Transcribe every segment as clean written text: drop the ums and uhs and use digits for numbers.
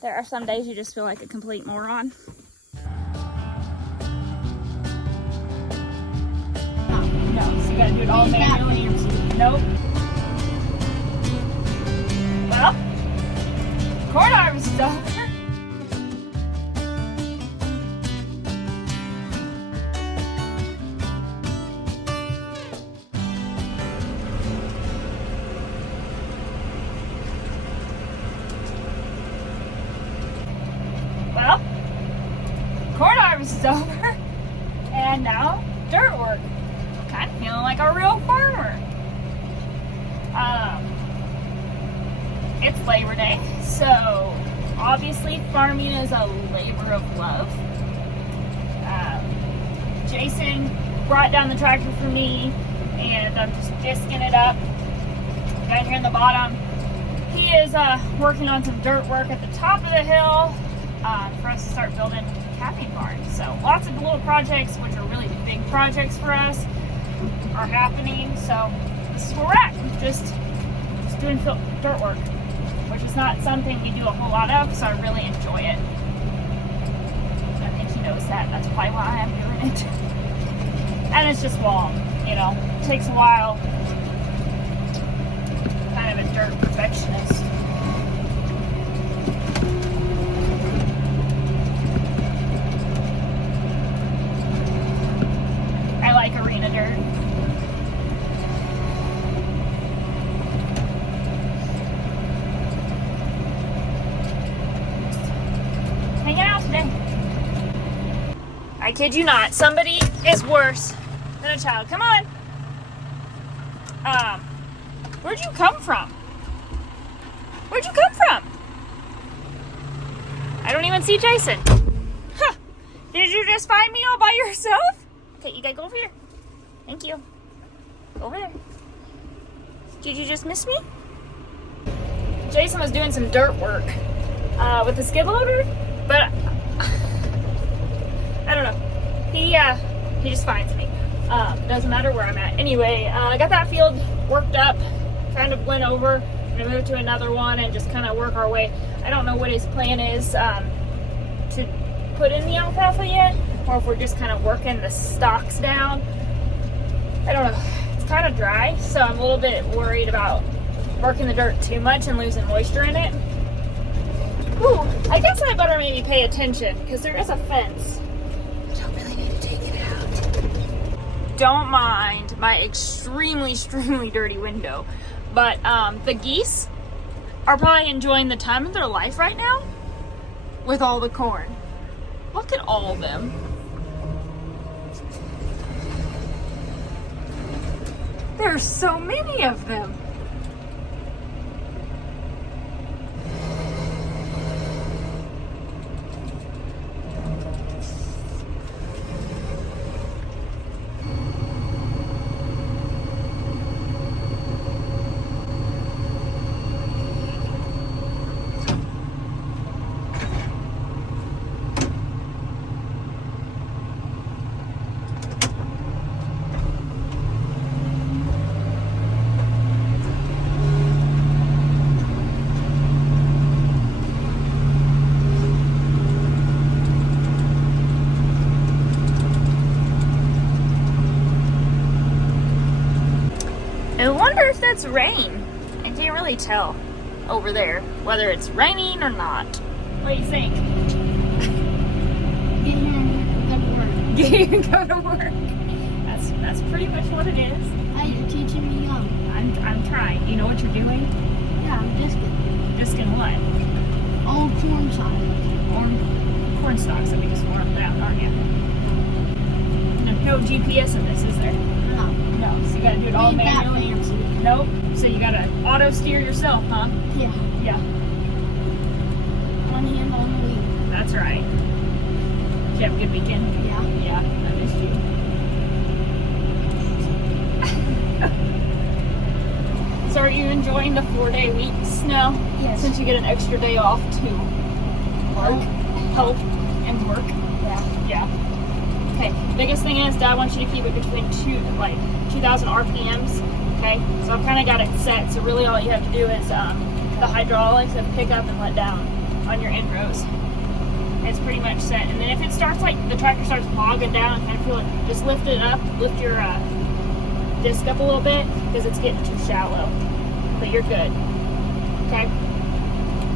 There are some days you just feel like a complete moron. No, so you gotta do it all manually. Nope. Well, corn harvest is over. Well, corn harvest is over, and now dirt work. Kind of feeling like a real farmer. It's Labor Day, so obviously farming is a labor of love. Jason brought down the tractor for me, and I'm just disking it up. Down here in the bottom, he is working on some dirt work at the top of the hill for us to start building camping barns. So lots of little projects, which are really big projects for us, are happening. So this is where we're at, just doing dirt work, which is not something we do a whole lot of, so I really enjoy it. I think he knows that. That's probably why I'm doing it. And it's just long, you know. It takes a while. Kind of a dirt perfectionist. I like arena dirt. Hanging out today. I kid you not, somebody is worse than a child. Come on. Where'd you come from? Where'd you come from? I don't even see Jason. Huh. Did you just find me all by yourself? Okay, you gotta go over here. Thank you. Go over there. Did you just miss me? Jason was doing some dirt work with the skid loader, but I don't know. He just finds me. Doesn't matter where I'm at. Anyway, I got that field worked up, kind of went over. I'm gonna move to another one and just kind of work our way. I don't know what his plan is to put in the alfalfa yet, or if we're just kind of working the stalks down. I don't know. It's kind of dry, so I'm a little bit worried about working the dirt too much and losing moisture in it. Ooh, I guess I better maybe pay attention, because there is a fence. Don't really need to take it out. Don't mind my extremely dirty window, but the geese are probably enjoying the time of their life right now with all the corn. Look at all of them. There's so many of them. I wonder if that's rain. I can't really tell over there whether it's raining or not. What do you think? Get here and go to work. Get here and go to work. That's pretty much what it is. Hey, you're teaching me young. I'm trying. You know what you're doing? Yeah, I'm disking. Disking what? Old corn stalks. Corn stalks that we just warmed down, aren't you? No GPS in this, is there? No. No, so you gotta do it all Ain't that manually. fancy. Nope. So you gotta auto steer yourself, huh? Yeah. Yeah, One hand on the wheel. that's right. Did you have a good weekend? Yeah. Yeah, I missed you. So are you enjoying the 4-day weeks now? Yes. Since you get an extra day off to work, help, and work? Yeah. Yeah. Okay, biggest thing is Dad wants you to keep it between 2,000 RPMs. Okay, so I've kind of got it set. So really all you have to do is the hydraulics and pick up and let down. on your end rows. It's pretty much set. And then if it starts like the tractor starts bogging down, kind of feel it, just lift it up, lift your disc up a little bit because it's getting too shallow. But you're good. Okay?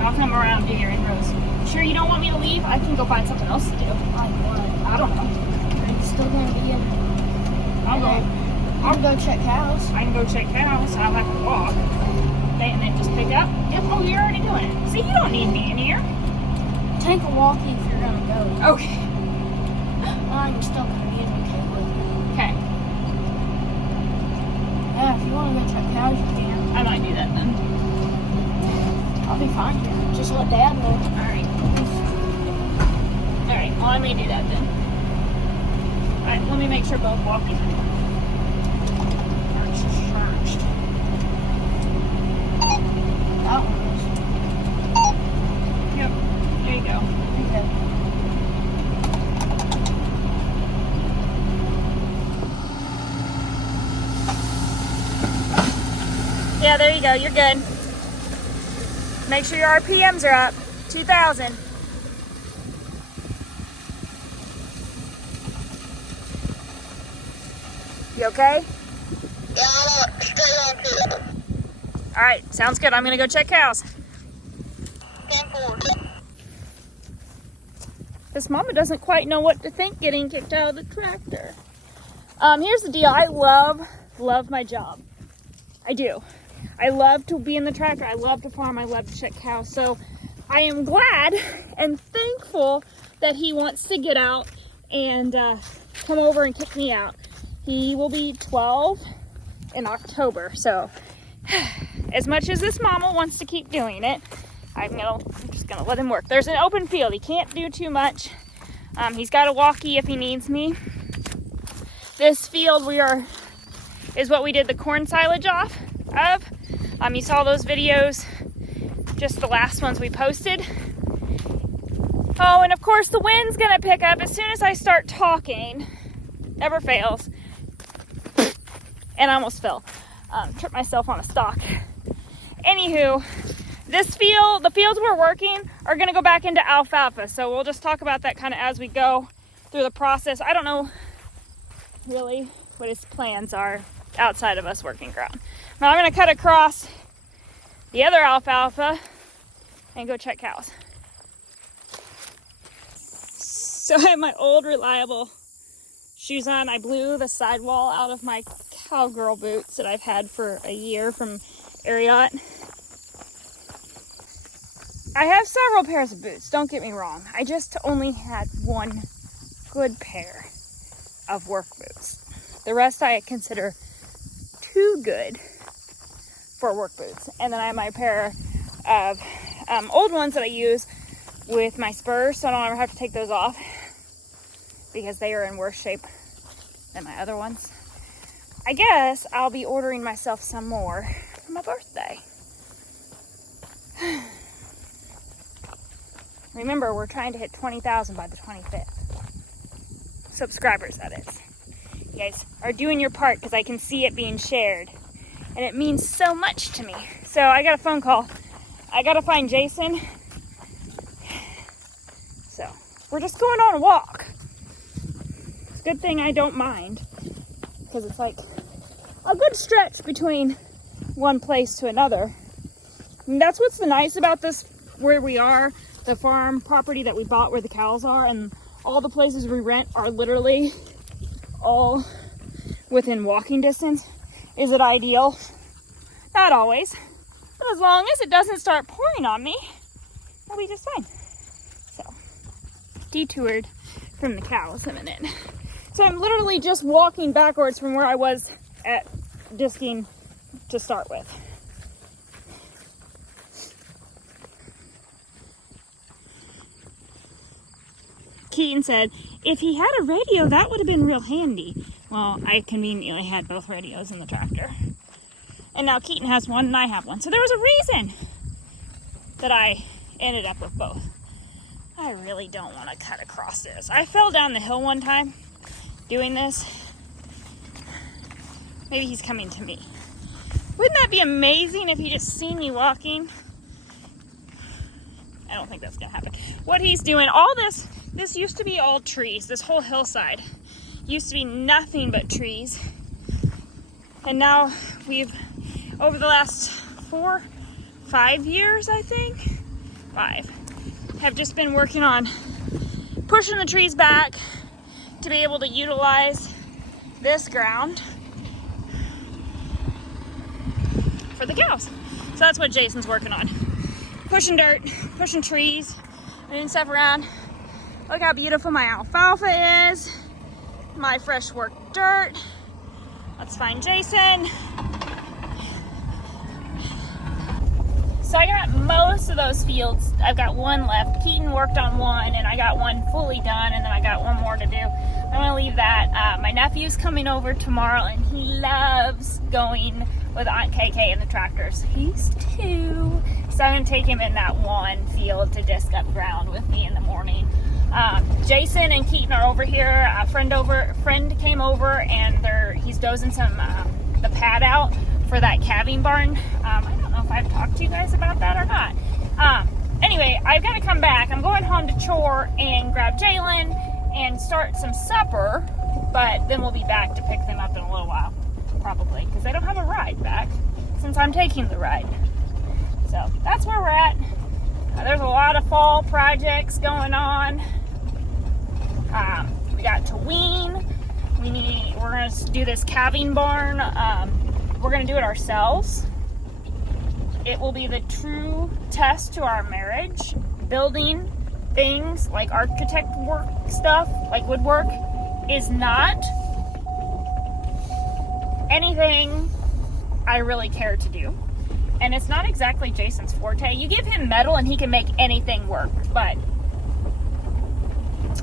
I'll come around and do your end rows. Sure you don't want me to leave? I can go find something else to do. Like what? I don't know. I'm still gonna be in. I'll go check cows. I can go check cows. I'll have to walk. Okay, and then just pick up. Yep. Oh, you're already doing it. See, you don't need me in here. Take a walkie if you're gonna go. Okay. I'm still gonna be in with Kayla. Okay. Yeah, if you wanna go check cows, you can. I might do that then. I'll be fine here. Just let Dad know. Alright. Alright, well I may do that then. Alright, let me make sure both walkies are charged. That one is. Yep, there you go. Okay. Yeah, there you go, you're good. Make sure your RPMs are up. 2,000. You okay? Yeah, stay on too. All right, sounds good. I'm gonna go check cows. 10-4. This mama doesn't quite know what to think getting kicked out of the tractor. Here's the deal. I love my job. I do. I love to be in the tractor. I love to farm. I love to check cows. So I am glad and thankful that he wants to get out and come over and kick me out. He will be 12 in October. So as much as this mama wants to keep doing it, I'm just gonna let him work. There's an open field. He can't do too much. He's got a walkie if he needs me. This field is what we did the corn silage off of. You saw those videos, just the last ones we posted. Oh, and of course the wind's gonna pick up as soon as I start talking. Never fails. And I almost fell. Tripped myself on a stalk. Anywho, the fields we're working are gonna go back into alfalfa. So we'll just talk about that kind of as we go through the process. I don't know really what his plans are outside of us working ground. Now I'm gonna cut across the other alfalfa and go check cows. So I have my old reliable shoes on. I blew the sidewall out of my cowgirl boots that I've had for a year from Ariat. I have several pairs of boots, don't get me wrong. I just only had one good pair of work boots. The rest I consider too good for work boots. And then I have my pair of old ones that I use with my spurs, so I don't ever have to take those off because they are in worse shape than my other ones. I guess I'll be ordering myself some more for my birthday. Remember, we're trying to hit 20,000 by the 25th. Subscribers, that is. You guys are doing your part because I can see it being shared. And it means so much to me. So I got a phone call. I got to find Jason. So we're just going on a walk. Good thing I don't mind. Because it's like a good stretch between one place to another. And that's what's nice about this, where we are, the farm property that we bought where the cows are, and all the places we rent are literally all within walking distance. Is it ideal? Not always. But as long as it doesn't start pouring on me, I'll be just fine. So, detoured from the cows a minute. So I'm literally just walking backwards from where I was at disking to start with. Keaton said, if he had a radio, that would have been real handy. Well, I conveniently had both radios in the tractor. And now Keaton has one and I have one. So there was a reason that I ended up with both. I really don't want to cut across this. I fell down the hill one time doing this. Maybe he's coming to me. Wouldn't that be amazing if he just seen me walking? I don't think that's gonna happen. What he's doing, all this used to be all trees. This whole hillside used to be nothing but trees. And now we've, over the last 5 years, I think, 5, have just been working on pushing the trees back to be able to utilize this ground for the cows. So that's what Jason's working on. Pushing dirt, pushing trees, moving stuff around. Look how beautiful my alfalfa is. My fresh worked dirt. Let's find Jason. So I got most of those fields. I've got one left. Keaton worked on one and I got one fully done, and then I got one more to do. I'm gonna leave that. My nephew's coming over tomorrow and he loves going with Aunt KK in the tractors. He's 2. So I'm gonna take him in that one field to disc up ground with me in the morning. Jason and Keaton are over here. A friend came over and he's dozing the pad out for that calving barn. I don't know if I've talked to you guys about that or not. Anyway, I've got to come back. I'm going home to chore and grab Jalen and start some supper, but then we'll be back to pick them up in a little while, probably, because they don't have a ride back since I'm taking the ride. So that's where we're at. There's a lot of fall projects going on. We got to wean. We're going to do this calving barn. We're going to do it ourselves. It will be the true test to our marriage. Building things like architect work stuff, like woodwork, is not anything I really care to do. And it's not exactly Jason's forte. You give him metal and he can make anything work. But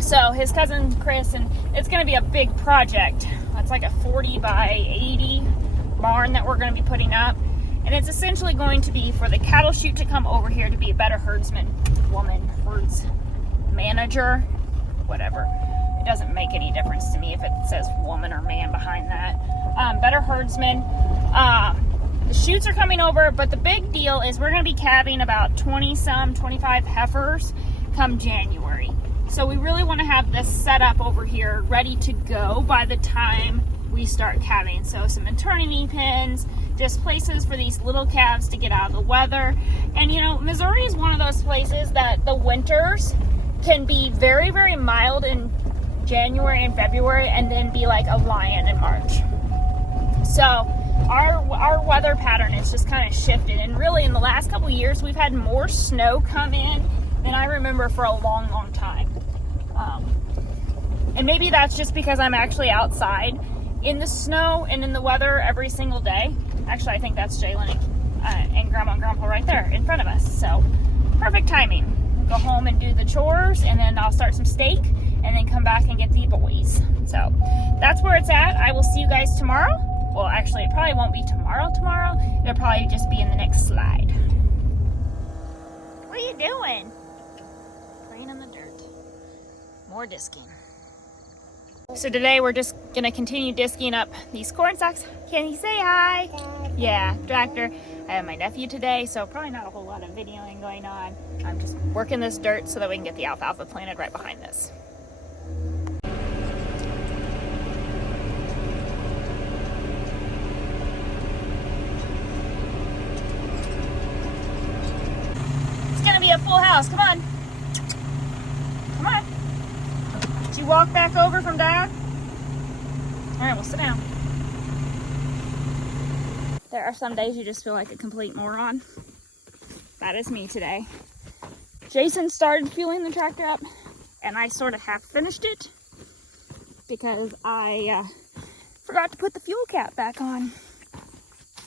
so his cousin Chris, and it's going to be a big project. It's like a 40 by 80 barn that we're going to be putting up. And it's essentially going to be for the cattle chute to come over here to be a better herds manager, whatever. It doesn't make any difference to me if it says woman or man behind that. Better herdsman. The chutes are coming over, but the big deal is we're going to be calving about 25 heifers come January. So we really want to have this set up over here ready to go by the time we start calving. So some maternity pens, just places for these little calves to get out of the weather. And you know, Missouri is one of those places that the winters can be very, very mild in January and February and then be like a lion in March. So our weather pattern is just kind of shifted, and really in the last couple years we've had more snow come in than I remember for a long, long time. And maybe that's just because I'm actually outside in the snow and in the weather every single day. Actually, I think that's Jalen and Grandma and Grandpa right there in front of us. So perfect timing. Go home and do the chores, and then I'll start some steak and then come back and get the boys. So that's where it's at. I will see you guys tomorrow. Well, actually, it probably won't be tomorrow. It'll probably just be in the next slide. What are you doing? Playing in the dirt. More disking. So today we're just going to continue disking up these corn stalks. Can you say hi? Yeah, tractor. I have my nephew today, so probably not a whole lot of videoing going on. I'm just working this dirt so that we can get the alfalfa planted right behind this. It's going to be a full house. Come on. Come on. Did you walk back over from Dad? All right, we'll sit down. There are some days you just feel like a complete moron. That is me today. Jason started fueling the tractor up, and I sort of half finished it because I forgot to put the fuel cap back on.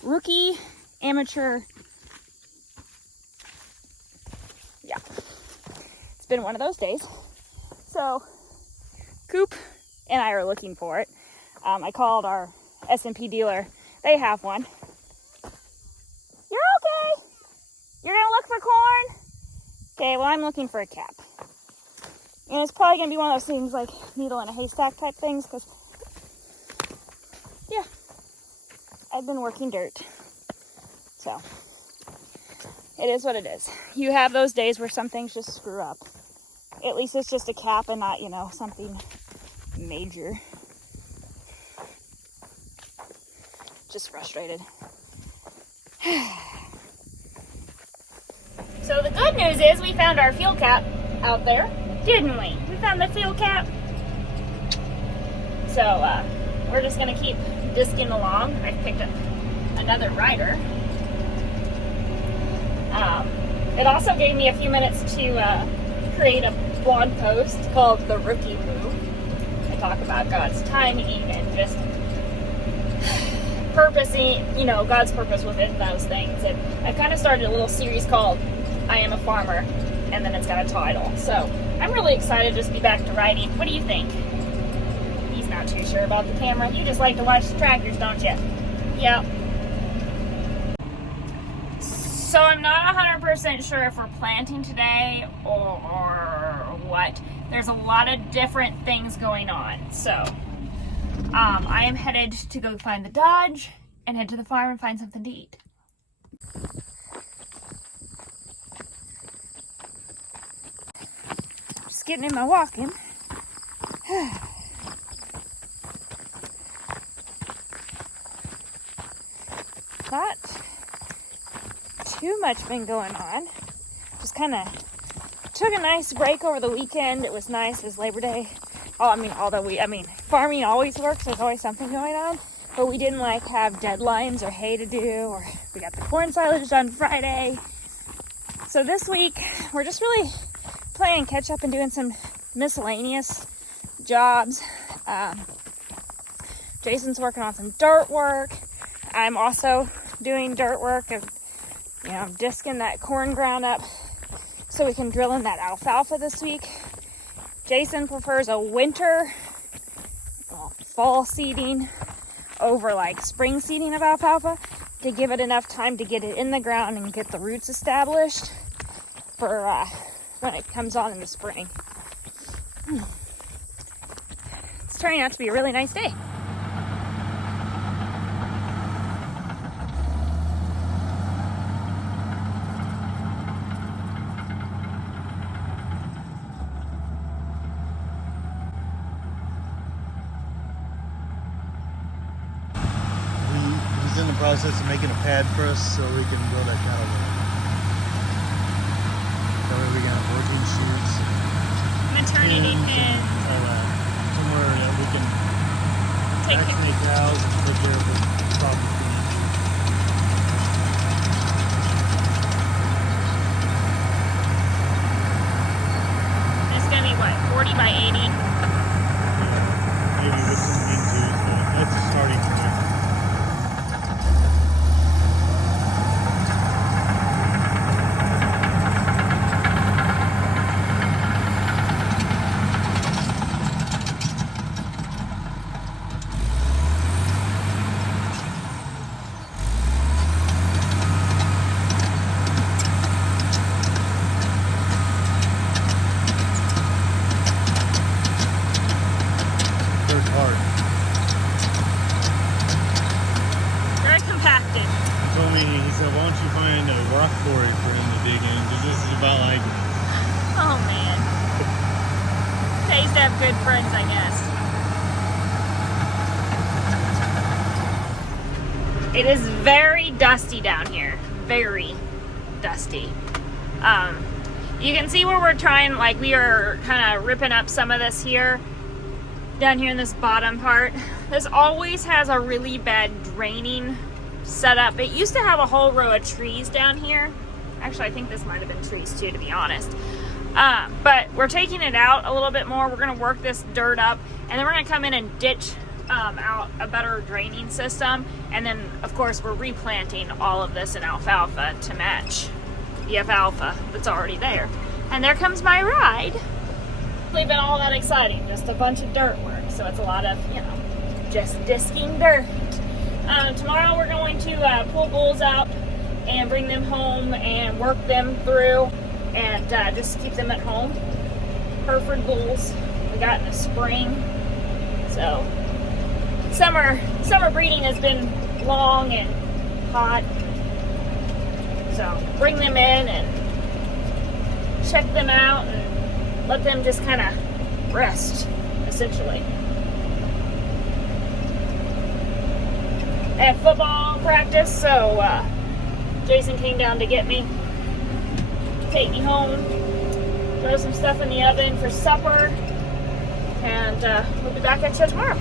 Rookie, amateur. Yeah, it's been one of those days. So Coop and I are looking for it. I called our S&P dealer. They have one. You're okay. You're gonna look for corn? Okay, well, I'm looking for a cap. And it's probably gonna be one of those things like needle in a haystack type things, because yeah, I've been working dirt. So it is what it is. You have those days where some things just screw up. At least it's just a cap and not, you know, something major. Just frustrated. So the good news is we found our fuel cap out there, didn't we? We found the fuel cap. So we're just gonna keep disking along. I picked up another rider. It also gave me a few minutes to create a blog post called The Rookie Move. I talk about God's timing and just purposing, you know, God's purpose within those things. And I've kind of started a little series called I Am a Farmer, and then it's got a title. So I'm really excited just to be back to riding. What do you think? He's not too sure about the camera. You just like to watch the tractors, don't you? Yep. So I'm not 100% sure if we're planting today or what. There's a lot of different things going on. So I am headed to go find the Dodge and head to the farm and find something to eat. Just getting in my walking. Not too much been going on. Just kind of took a nice break over the weekend. It was nice. It was Labor Day. Farming always works. There's always something going on. But we didn't have deadlines or hay to do, or we got the corn silage done Friday. So this week we're just really playing catch up and doing some miscellaneous jobs. Jason's working on some dirt work. I'm also doing dirt work of, disking that corn ground up so we can drill in that alfalfa this week. Jason prefers a winter fall seeding over spring seeding of alfalfa to give it enough time to get it in the ground and get the roots established for when it comes on in the spring. It's turning out to be a really nice day. He's in the process of making a pad for us so we can build that cattle barn. That way we can have working chutes, Maternity pens. all that. Somewhere that we can Take vaccinate cows and take care of the problem feed. It's going to be 40 by 80? Maybe with some lean-tos, but that's a starting point. Hard. Very compacted. He told me, he said, why don't you find a rock quarry for him to dig in? Because this is about Oh man. Pays to have good friends, I guess. It is very dusty down here. Very dusty. You can see where we're trying, we are kind of ripping up some of this here. Down here in this bottom part. This always has a really bad draining setup. It used to have a whole row of trees down here. Actually, I think this might have been trees too, to be honest. But we're taking it out a little bit more. We're going to work this dirt up, and then we're going to come in and ditch out a better draining system. And then, of course, we're replanting all of this in alfalfa to match the alfalfa that's already there. And there comes my ride. Been all that exciting, just a bunch of dirt work, so it's a lot of just disking dirt. Tomorrow we're going to pull bulls out and bring them home and work them through and just keep them at home. Hereford bulls we got in the spring, so summer breeding has been long and hot, so So bring them in and check them out and let them just kind of rest, essentially. I have football practice, so Jason came down to get me, take me home, throw some stuff in the oven for supper, and we'll be back at you tomorrow.